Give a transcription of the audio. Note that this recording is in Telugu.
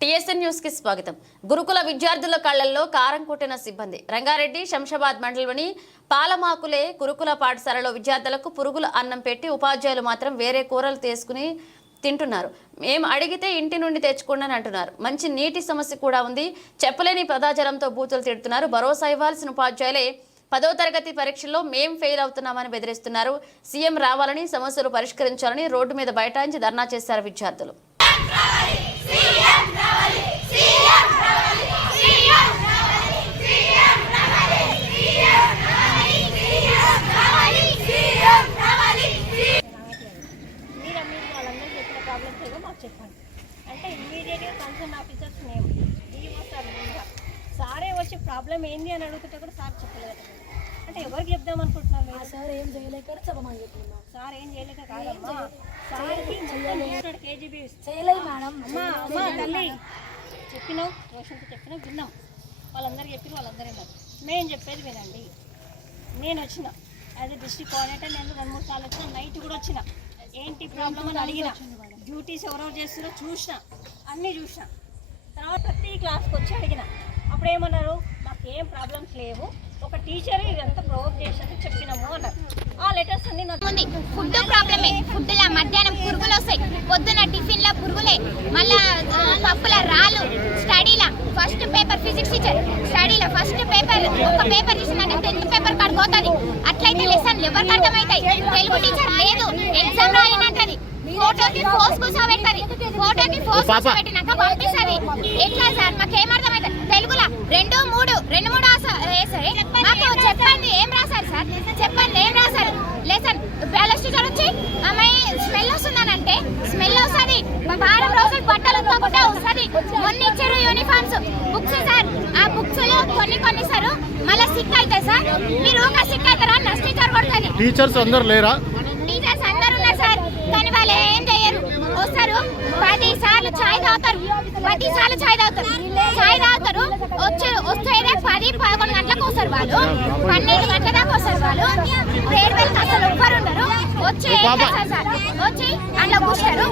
టీఎస్ఎన్ న్యూస్కి స్వాగతం. గురుకుల విద్యార్థుల కళ్ళల్లో కారం కొట్టిన సిబ్బంది. రంగారెడ్డి శంషాబాద్ మండలంలోని పాలమాకులే గురుకుల పాఠశాలలో విద్యార్థులకు పురుగుల అన్నం పెట్టి ఉపాధ్యాయులు మాత్రం వేరే కూరలు తీసుకుని తింటున్నారు. మేము అడిగితే ఇంటి నుండి తెచ్చుకోండి అంటున్నారు. మంచి నీటి సమస్య కూడా ఉంది. చెప్పలేని పదాజలంతో బూతులు తిడుతున్నారు. భరోసా ఇవ్వాల్సిన ఉపాధ్యాయులే పదో తరగతి పరీక్షల్లో మేం ఫెయిల్ అవుతున్నామని బెదిరిస్తున్నారు. సీఎం రావాలని సమస్యలు పరిష్కరించాలని రోడ్డు మీద బైఠాయించి ధర్నా చేశారు విద్యార్థులు. చెప్పండి అంటే ఇమ్మీడియట్గా కన్సర్న్ ఆఫీసర్స్ మేము ఈఓ సార్ ముందుగా సారే వచ్చి ప్రాబ్లం ఏంది అని అడుగుతుంటే కూడా సార్ చెప్పలేదు అంటే ఎవరికి చెప్దాం అనుకుంటున్నారు సార్ ఏం చేయలేక చెప్పమని సార్ ఏం చేయలేక కాదమ్మా. చేయలేదు మేడం అమ్మా అమ్మా తల్లి చెప్పినావు రోషన్కి చెప్పినావు విన్నాం వాళ్ళందరూ చెప్పిన వాళ్ళందరూ విన్నారు నేను చెప్పేది వినండి నేను వచ్చిన యాజ్ డిస్ట్రిక్ట్ కోఆర్డినేటర్ నేను రెండు మూడు సార్లు వచ్చిన నైట్ కూడా వచ్చిన ఏంటి ప్రాబ్లం అని అడిగిన డ్యూటీస్ ఎవరెవరు చేస్తున్నారో చూసిన అన్నీ చూసిన. తర్వాత ప్రతి క్లాస్కి వచ్చి అడిగిన అప్పుడు ఏమన్నారు మాకు ఏం ప్రాబ్లమ్స్ లేవు. ఒక టీచర్ ఇదంతా ప్రొవోక్ చేసినట్టు చెప్పినాము అన్నారు. ఆ లెటర్స్ అన్ని నాకు ఉంది. ఫుడ్ ప్రాబ్లమే. ఫుడ్ లా మధ్యాహ్నం పురుగులు వస్తాయి. పొద్దున టిఫిన్ ల పురుగులే. మళ్ళా పప్పుల రాళ్ళు. స్టడీలా ఫస్ట్ పేపర్ ఫిజిక్స్ టీచర్. స్టడీలా ఫస్ట్ పేపర్ ఒక పేపర్ తీసినాక టెన్త్ పేపర్ కాడ పోతుంది. అట్లయితే లెసన్ ఎవరికి అర్థమవుతాయి? తెలుగు టీచర్ లేదు. ఎగ్జామ్ రాయనంటది. ఫోటోకి ఫోర్స్ కూర్చోబెట్టది ఫోటోకి ఫోర్స్ కూర్చోబెట్టినాక పంపిస్తుంది. ఎట్లా సార్? మాకేం అర్థమవుతుంది తెలుగులా రెండు మూడు రెండు మూడు ఆస- వేసారు మాకు చెప్పండి ఏం రాశారు సార్ చెప్పండి ఏం రాశారు లెసన్ బ్యాలెన్స్ టీచర్ వచ్చి అమ్మాయి స్మెల్ వస్తుందనంటే స్మెల్ వస్తుంది వారం రోజులు ఉతకకుండా వస్తుంది మొన్న ఇచ్చారు యూనిఫామ్స్ బుక్స్ సార్. ఆ బుక్స్లో కొన్ని కొన్ని సార్ మళ్ళీ సిక్ అవుతాయి సార్. మీరు ఒక సిక్ అవుతారా? నర్స్ టీచర్ కొడుతుంది టీచర్స్ అందరు లేరా? టీచర్స్ అందరు ఉన్నారు సార్. కానీ వాళ్ళు ఏం చేయరు. వస్తారు. పది సార్లు చాయ్ తాగుతారు. పది సార్లు చాయ్ తాగుతారు. చాయ్ తాగుతారు. వచ్చి వచ్చేదే పది పదకొండు గంటలకు వస్తారు వాళ్ళు. పన్నెండు గంటల దాకా వస్తారు వాళ్ళు. వేరు వేరు అసలు ఉండరు. వచ్చి వచ్చి అందులో కూర్చారు